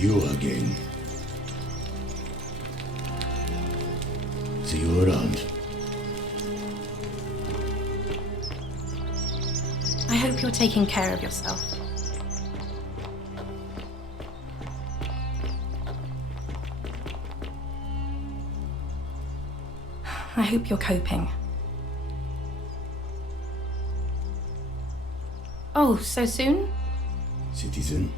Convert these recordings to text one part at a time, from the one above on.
you again. See you around. I hope you're taking care of yourself. I hope you're coping. Oh, so soon? Citizen.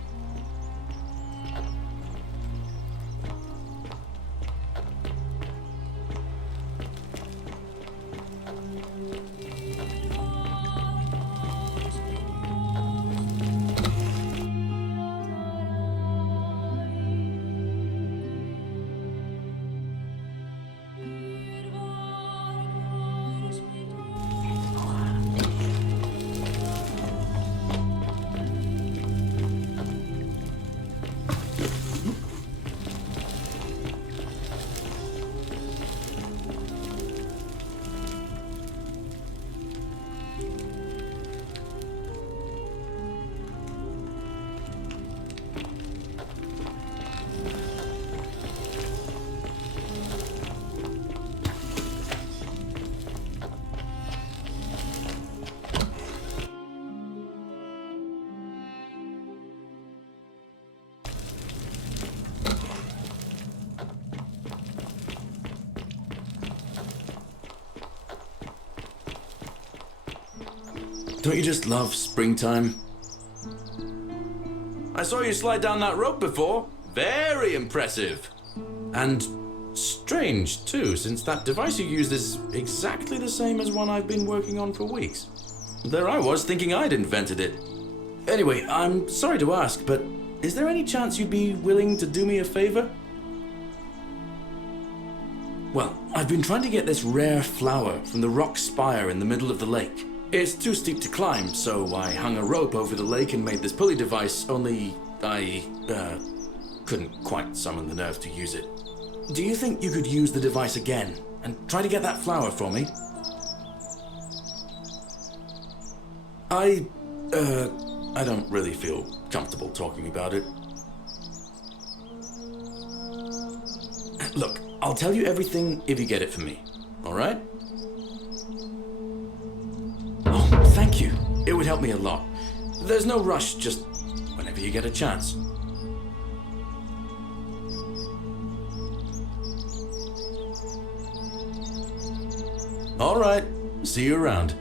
Don't you just love springtime? I saw you slide down that rope before. Very impressive. And strange, too, since that device you used is exactly the same as one I've been working on for weeks. There I was, thinking I'd invented it. Anyway, I'm sorry to ask, but is there any chance you'd be willing to do me a favor? Well, I've been trying to get this rare flower from the rock spire in the middle of the lake. It's too steep to climb, so I hung a rope over the lake and made this pulley device, only I couldn't quite summon the nerve to use it. Do you think you could use the device again and try to get that flower for me? I don't really feel comfortable talking about it. Look, I'll tell you everything if you get it for me, all right? Oh, thank you. It would help me a lot. There's no rush, just whenever you get a chance. All right. See you around.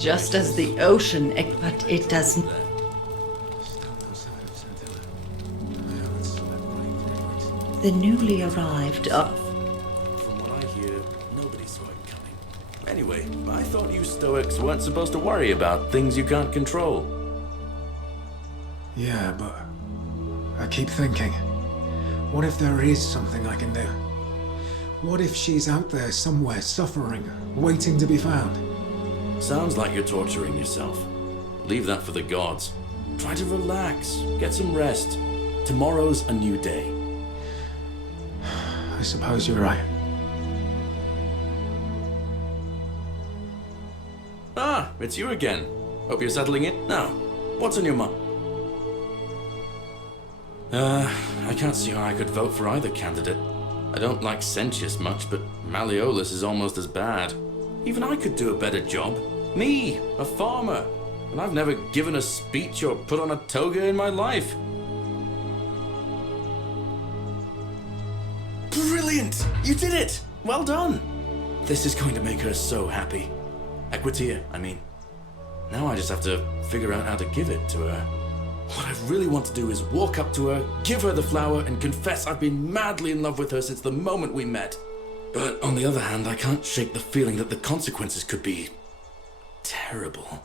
just as the ocean, but it doesn't. The newly arrived are... From what I hear, nobody saw it coming. Anyway, I thought you Stoics weren't supposed to worry about things you can't control. Yeah, but I keep thinking, what if there is something I can do? What if she's out there somewhere suffering, waiting to be found? Sounds like you're torturing yourself. Leave that for the gods. Try to relax, get some rest. Tomorrow's a new day. I suppose you're right. Ah, it's you again. Hope you're settling in. Now, what's on your mind? I can't see how I could vote for either candidate. I don't like Sentius much, but Malleolus is almost as bad. Even I could do a better job. Me, a farmer. And I've never given a speech or put on a toga in my life. Brilliant! You did it! Well done! This is going to make her so happy. Equitia, I mean. Now I just have to figure out how to give it to her. What I really want to do is walk up to her, give her the flower, and confess I've been madly in love with her since the moment we met. But on the other hand, I can't shake the feeling that the consequences could be... terrible.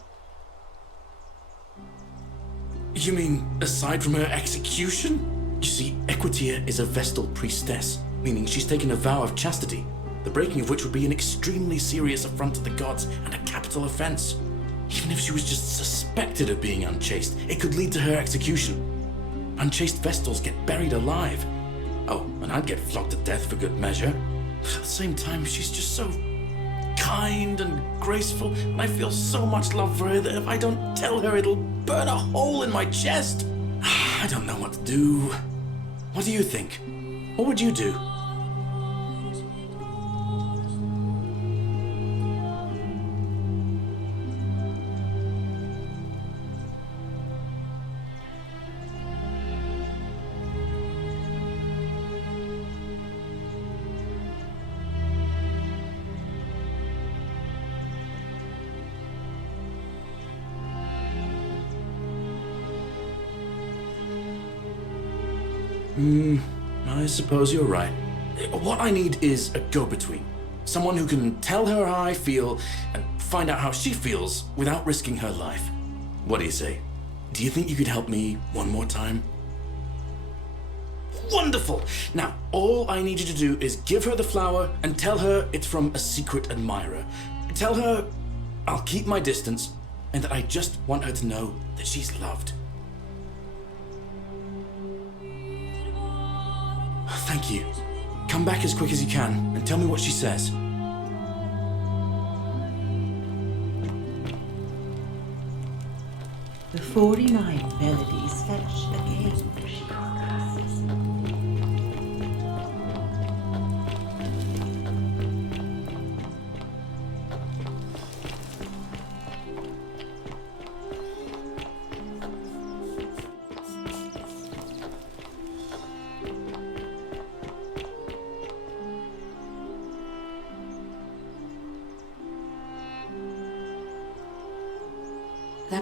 You mean, aside from her execution? You see, Equitia is a Vestal priestess, meaning she's taken a vow of chastity, the breaking of which would be an extremely serious affront to the gods and a capital offense. Even if she was just suspected of being unchaste, it could lead to her execution. Unchaste Vestals get buried alive. Oh, and I'd get flogged to death for good measure. But at the same time, she's just so kind and graceful, and I feel so much love for her that if I don't tell her, it'll burn a hole in my chest. I don't know what to do. What do you think? What would you do? I suppose you're right. What I need is a go-between. Someone who can tell her how I feel and find out how she feels without risking her life. What do you say? Do you think you could help me one more time? Wonderful! Now, all I need you to do is give her the flower and tell her it's from a secret admirer. Tell her I'll keep my distance and that I just want her to know that she's loved. Thank you. Come back as quick as you can and tell me what she says. The 49 melodies fetch the king.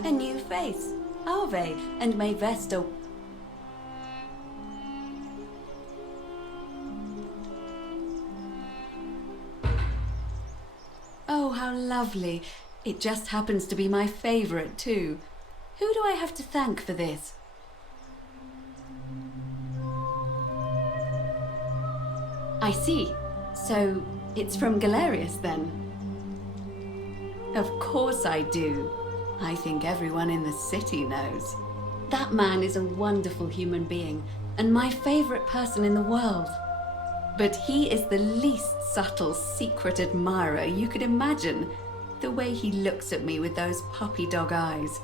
A new face, Ave, and may Vestal. Oh, how lovely. It just happens to be my favorite too. Who do I have to thank for this? I see. So it's from Galerius then? Of course I do. I think everyone in the city knows. That man is a wonderful human being and my favorite person in the world. But he is the least subtle secret admirer you could imagine. The way he looks at me with those puppy dog eyes.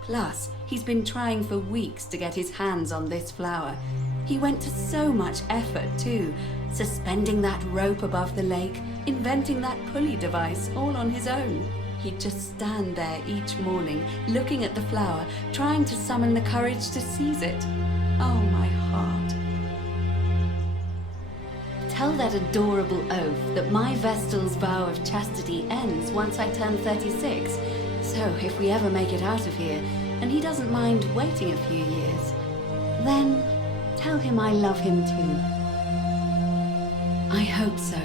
Plus, he's been trying for weeks to get his hands on this flower. He went to so much effort too, suspending that rope above the lake, inventing that pulley device all on his own. He'd just stand there each morning, looking at the flower, trying to summon the courage to seize it. Oh, my heart. Tell that adorable oaf that my Vestal's vow of chastity ends once I turn 36, So, if we ever make it out of here, and he doesn't mind waiting a few years, then tell him I love him too. I hope so.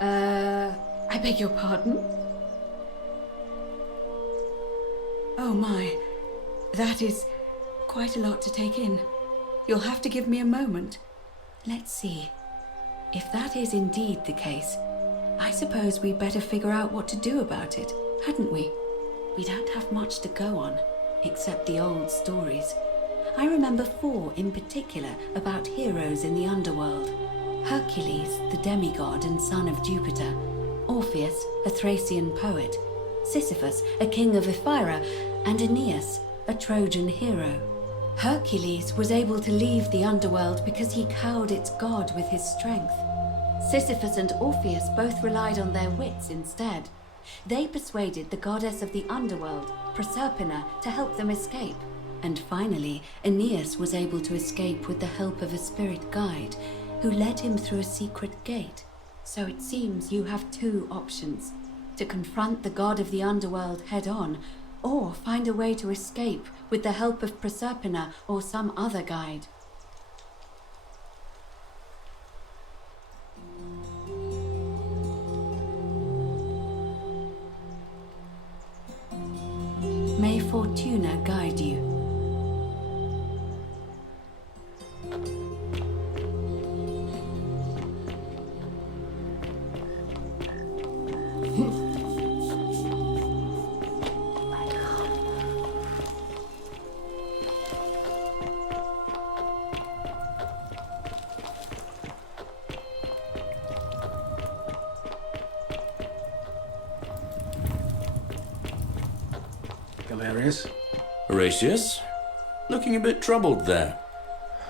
I beg your pardon? Oh my, that is quite a lot to take in. You'll have to give me a moment. Let's see. If that is indeed the case, I suppose we'd better figure out what to do about it, hadn't we? We don't have much to go on, except the old stories. I remember 4 in particular about heroes in the underworld. Hercules, the demigod and son of Jupiter. Orpheus, a Thracian poet. Sisyphus, a king of Ephyra. And Aeneas, a Trojan hero. Hercules was able to leave the underworld because he cowed its god with his strength. Sisyphus and Orpheus both relied on their wits instead. They persuaded the goddess of the underworld, Proserpina, to help them escape. And finally, Aeneas was able to escape with the help of a spirit guide, who led him through a secret gate. So it seems you have 2 options: to confront the god of the underworld head-on, or find a way to escape with the help of Proserpina or some other guide. May Fortuna guide you. Galerius? Horatius? Looking a bit troubled there.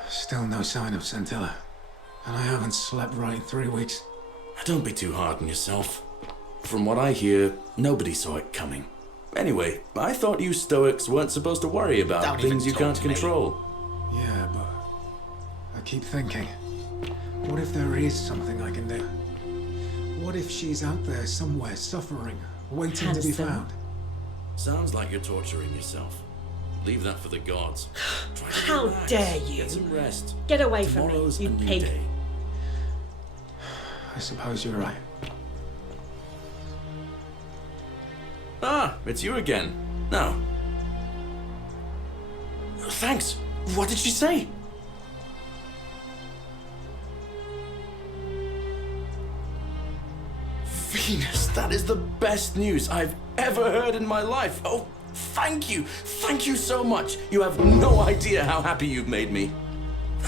Still no sign of Centilla. And I haven't slept right in 3 weeks. Don't be too hard on yourself. From what I hear, nobody saw it coming. Anyway, I thought you Stoics weren't supposed to worry about Don't things even you talk can't to me. control. Yeah, but I keep thinking, what if there is something I can do? What if she's out there somewhere suffering, waiting to be Handsome. found? Sounds like you're torturing yourself. Leave that for the gods. Try to How relax. dare you. Get some rest. Get away from me, Tomorrow's you a new pig. day. I suppose you're right. Ah, it's you again. No. Thanks. What did she say? Venus, that is the best news I've ever heard in my life. Oh, thank you. Thank you so much. You have no idea how happy you've made me.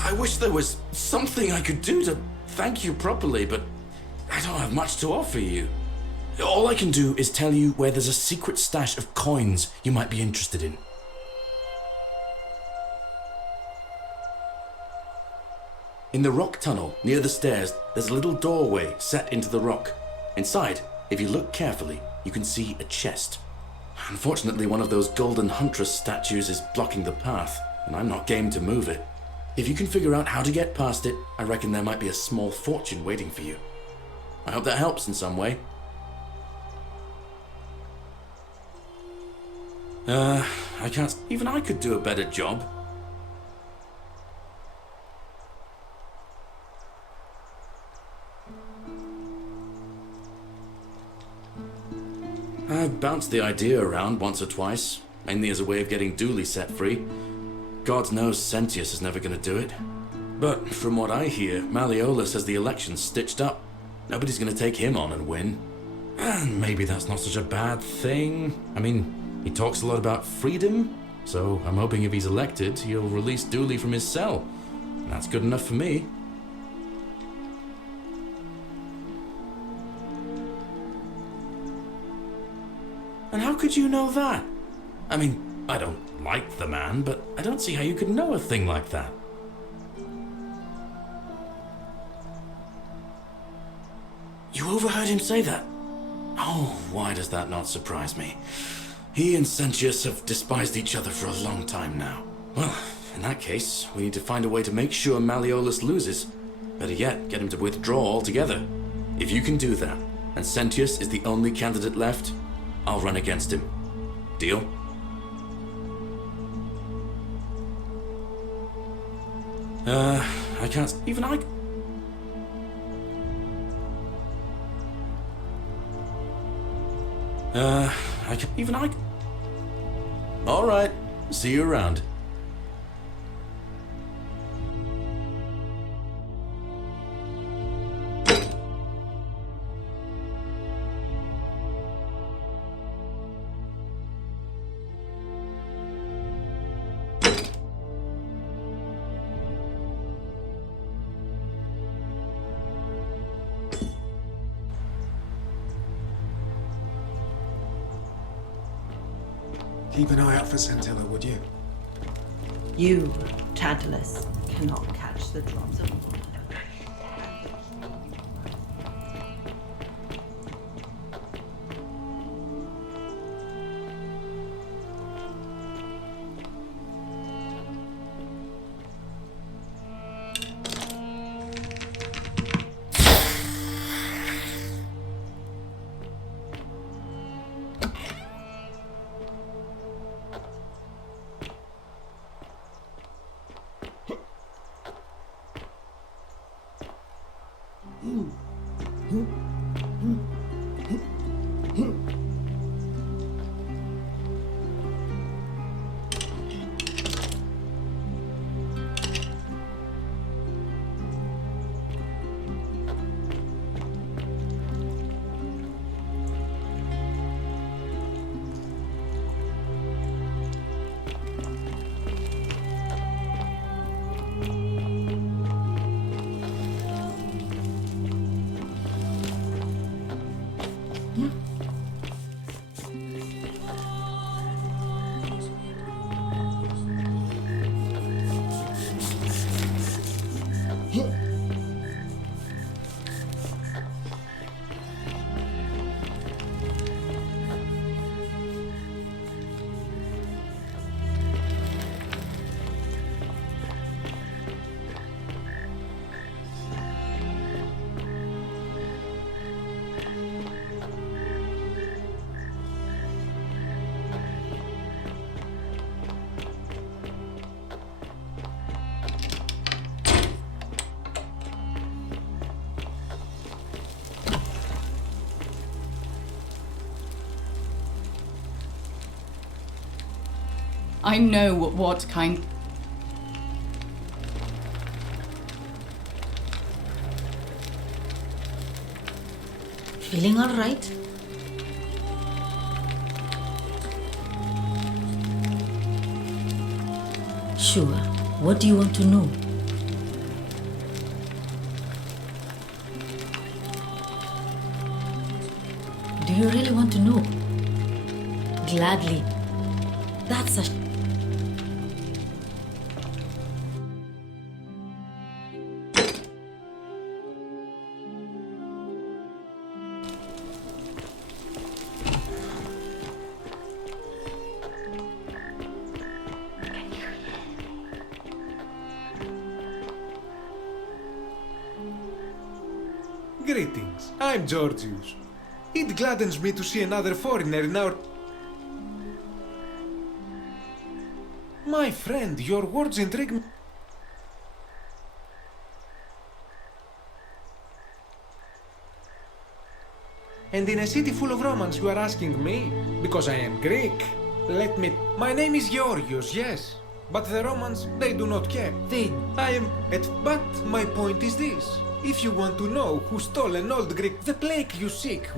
I wish there was something I could do to thank you properly, but I don't have much to offer you. All I can do is tell you where there's a secret stash of coins you might be interested in. In the rock tunnel near the stairs, there's a little doorway set into the rock. Inside, if you look carefully, you can see a chest. Unfortunately, one of those golden huntress statues is blocking the path, and I'm not game to move it. If you can figure out how to get past it, I reckon there might be a small fortune waiting for you. I hope that helps in some way. I can't... Even I could do a better job. I've bounced the idea around once or twice, mainly as a way of getting Dooley set free. God knows Sentius is never going to do it. But from what I hear, Malleolus has the election stitched up. Nobody's going to take him on and win. And maybe that's not such a bad thing. I mean, he talks a lot about freedom, so I'm hoping if he's elected, he'll release Dooley from his cell. And that's good enough for me. And how could you know that? I mean, I don't like the man, but I don't see how you could know a thing like that. You overheard him say that? Oh, why does that not surprise me? He and Sentius have despised each other for a long time now. Well, in that case, we need to find a way to make sure Malleolus loses. Better yet, get him to withdraw altogether. If you can do that, and Sentius is the only candidate left, I'll run against him. Deal? I can't... Even I... Even I... Alright, see you around. Keep an eye out for Scintilla, would you? You, Tantalus, cannot catch the drops of water. I know what kind... Feeling all right? Sure. What do you want to know? Do you really want to know? Gladly. That's a... Greetings, I'm Georgius. It gladdens me to see another foreigner in our... My friend, your words intrigue me. And in a city full of Romans, you are asking me? Because I am Greek. Let me... My name is Georgios, yes. But the Romans, they do not care. I am... But my point is this. If you want to know who stole an old Greek, the plague you seek,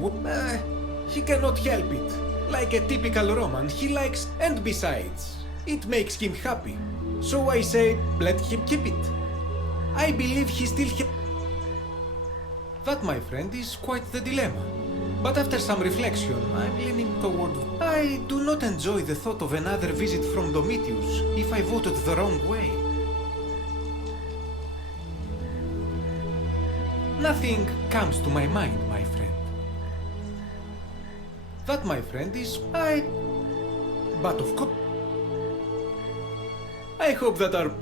he cannot help it. Like a typical Roman, he likes... And besides, it makes him happy. So I say, let him keep it. I believe he still... That, my friend, is quite the dilemma. But after some reflection, I'm leaning toward... I do not enjoy the thought of another visit from Domitius if I voted the wrong way. Nothing comes to my mind, my friend. That, my friend, is... But of course... I hope that our...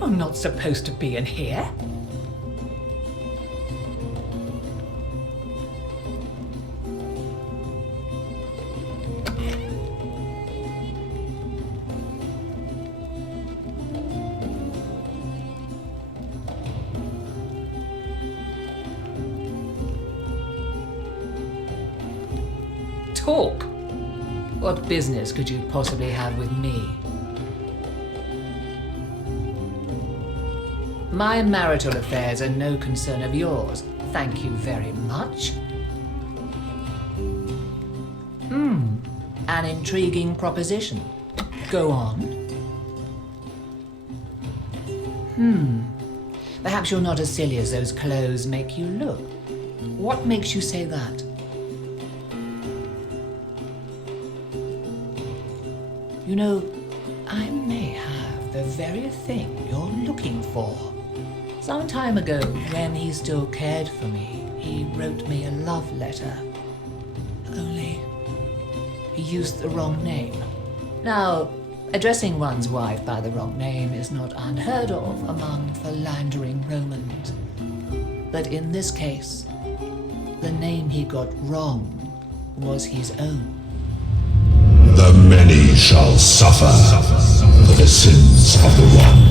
I'm not supposed to be in here. Talk. What business could you possibly have with me? My marital affairs are no concern of yours. Thank you very much. An intriguing proposition. Go on. Perhaps you're not as silly as those clothes make you look. What makes you say that? You know, I may have the very thing you're looking for. Some time ago, when he still cared for me, he wrote me a love letter. Only, he used the wrong name. Now, addressing one's wife by the wrong name is not unheard of among philandering Romans. But in this case, the name he got wrong was his own. The many shall suffer for the sins of the one.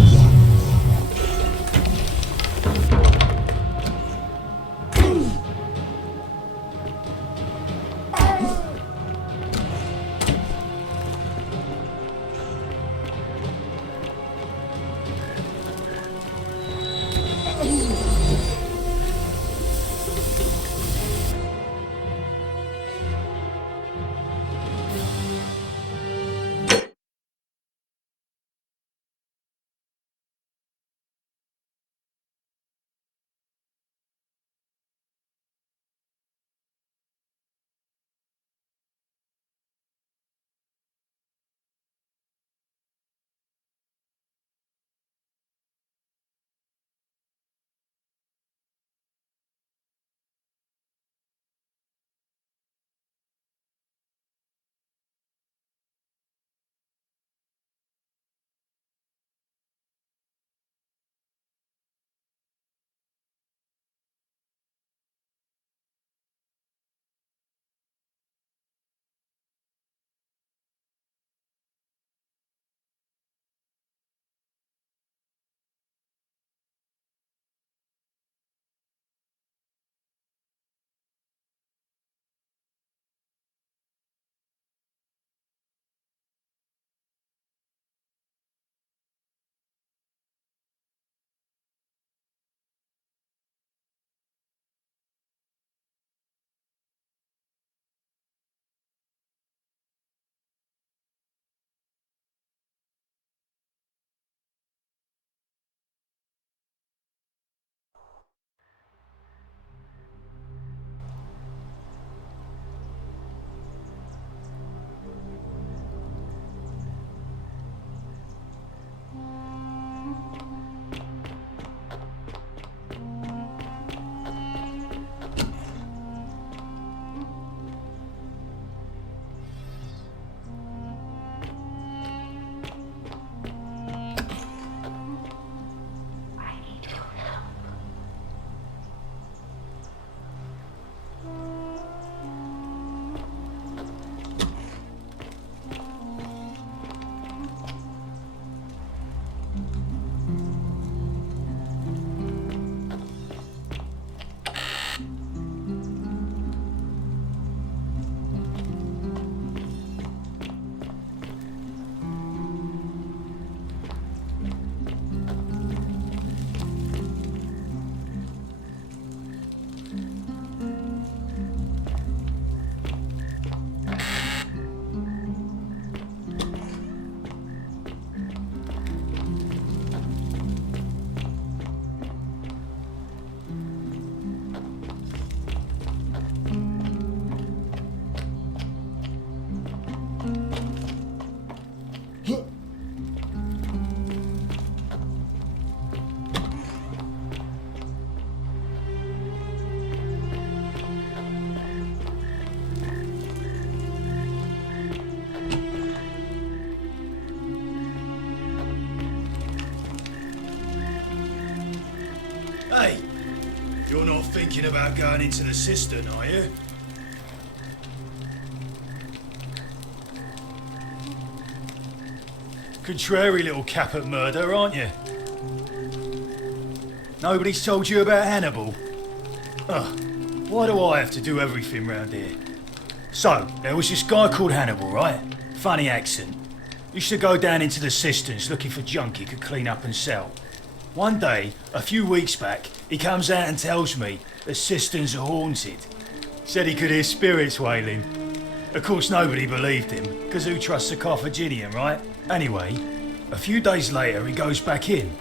thinking about going into the cistern, are you? Contrary little cap at murder, aren't you? Nobody's told you about Hannibal? Why do I have to do everything round here? So, there was this guy called Hannibal, right? Funny accent. Used to go down into the cisterns looking for junk he could clean up and sell. One day, a few weeks back, he comes out and tells me the cisterns are haunted. Said he could hear spirits wailing. Of course, nobody believed him, because who trusts a Carthaginian, right? Anyway, a few days later, he goes back in.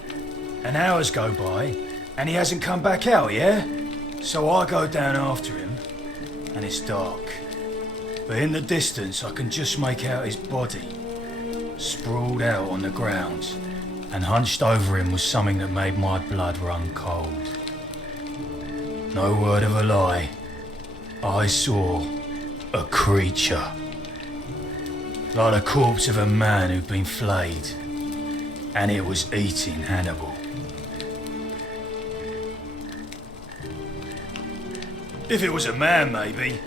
And hours go by, and he hasn't come back out, yeah? So I go down after him, and it's dark. But in the distance, I can just make out his body, sprawled out on the ground, and hunched over him was something that made my blood run cold. No word of a lie, I saw a creature. Like the corpse of a man who'd been flayed, and it was eating Hannibal. If it was a man, maybe.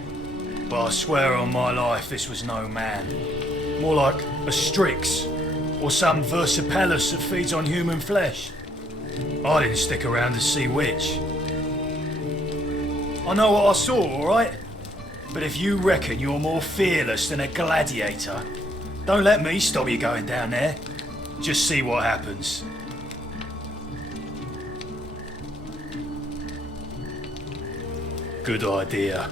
But I swear on my life this was no man. More like a Strix, or some Versipalus that feeds on human flesh. I didn't stick around to see which. I know what I saw, alright? But if you reckon you're more fearless than a gladiator, don't let me stop you going down there. Just see what happens. Good idea.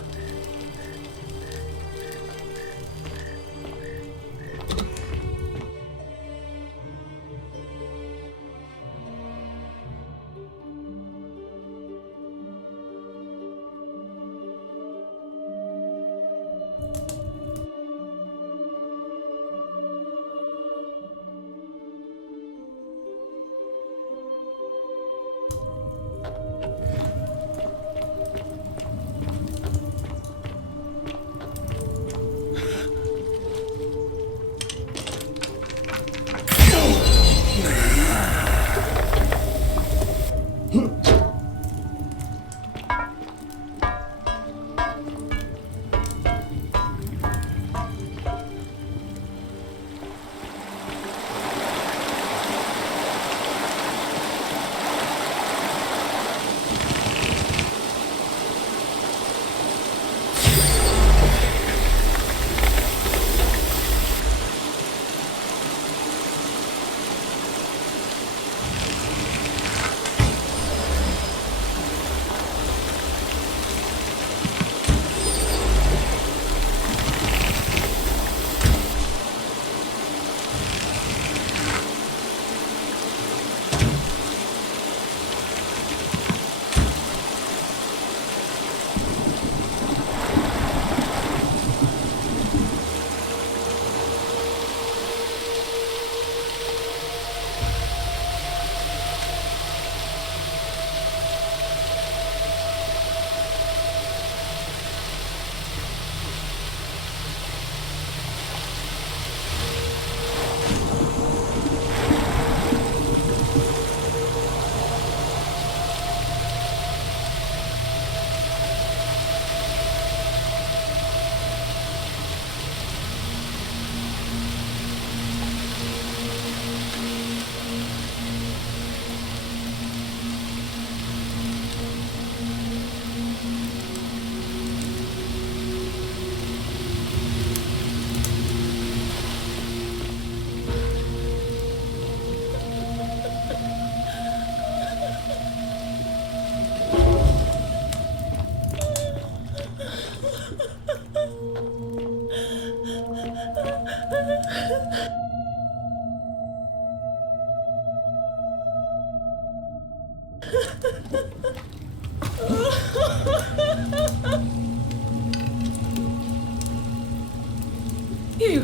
You?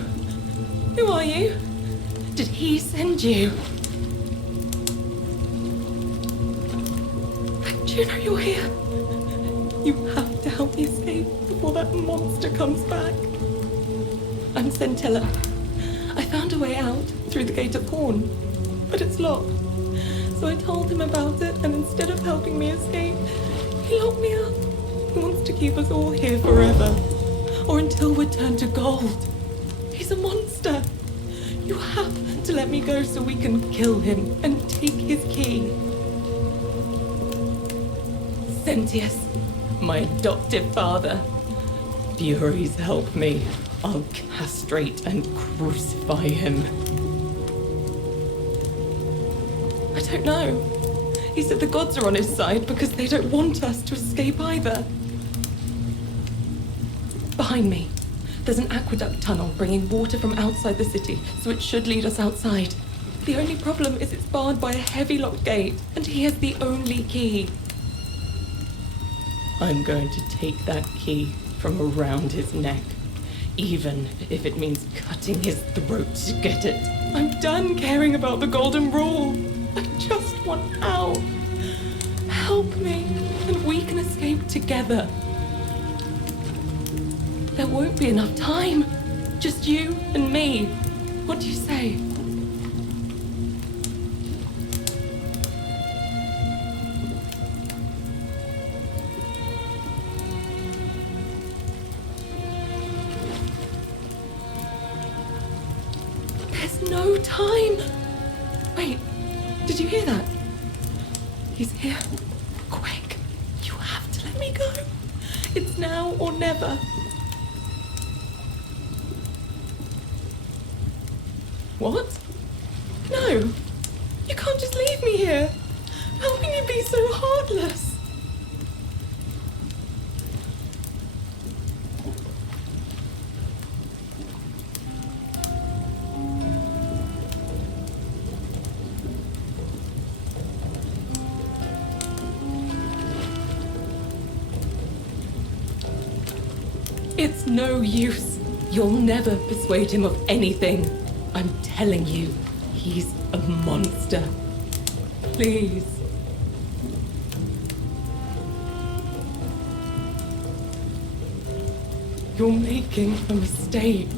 Who are you? Did he send you? Do you know you're here? You have to help me escape before that monster comes back. I'm Scintilla. I found a way out through the Gate of Horn, but it's locked. So I told him about it, and instead of helping me escape, he locked me up. He wants to keep us all here forever. Or until we're turned to gold. He's a monster. You have to let me go so we can kill him and take his key. Sentius, my adoptive father. Furies, help me. I'll castrate and crucify him. I don't know. He said the gods are on his side because they don't want us to escape either. Behind me, there's an aqueduct tunnel bringing water from outside the city, so it should lead us outside. The only problem is it's barred by a heavy locked gate, and he has the only key. I'm going to take that key from around his neck, even if it means cutting his throat to get it. I'm done caring about the golden rule. I just want out. Help me, and we can escape together. There won't be enough time. Just you and me. What do you say? There's no time. Wait, did you hear that? He's here. Quick, you have to let me go. It's now or never. What? No, you can't just leave me here. How can you be so heartless? It's no use. You'll never persuade him of anything. I'm telling you, he's a monster. Please. You're making a mistake.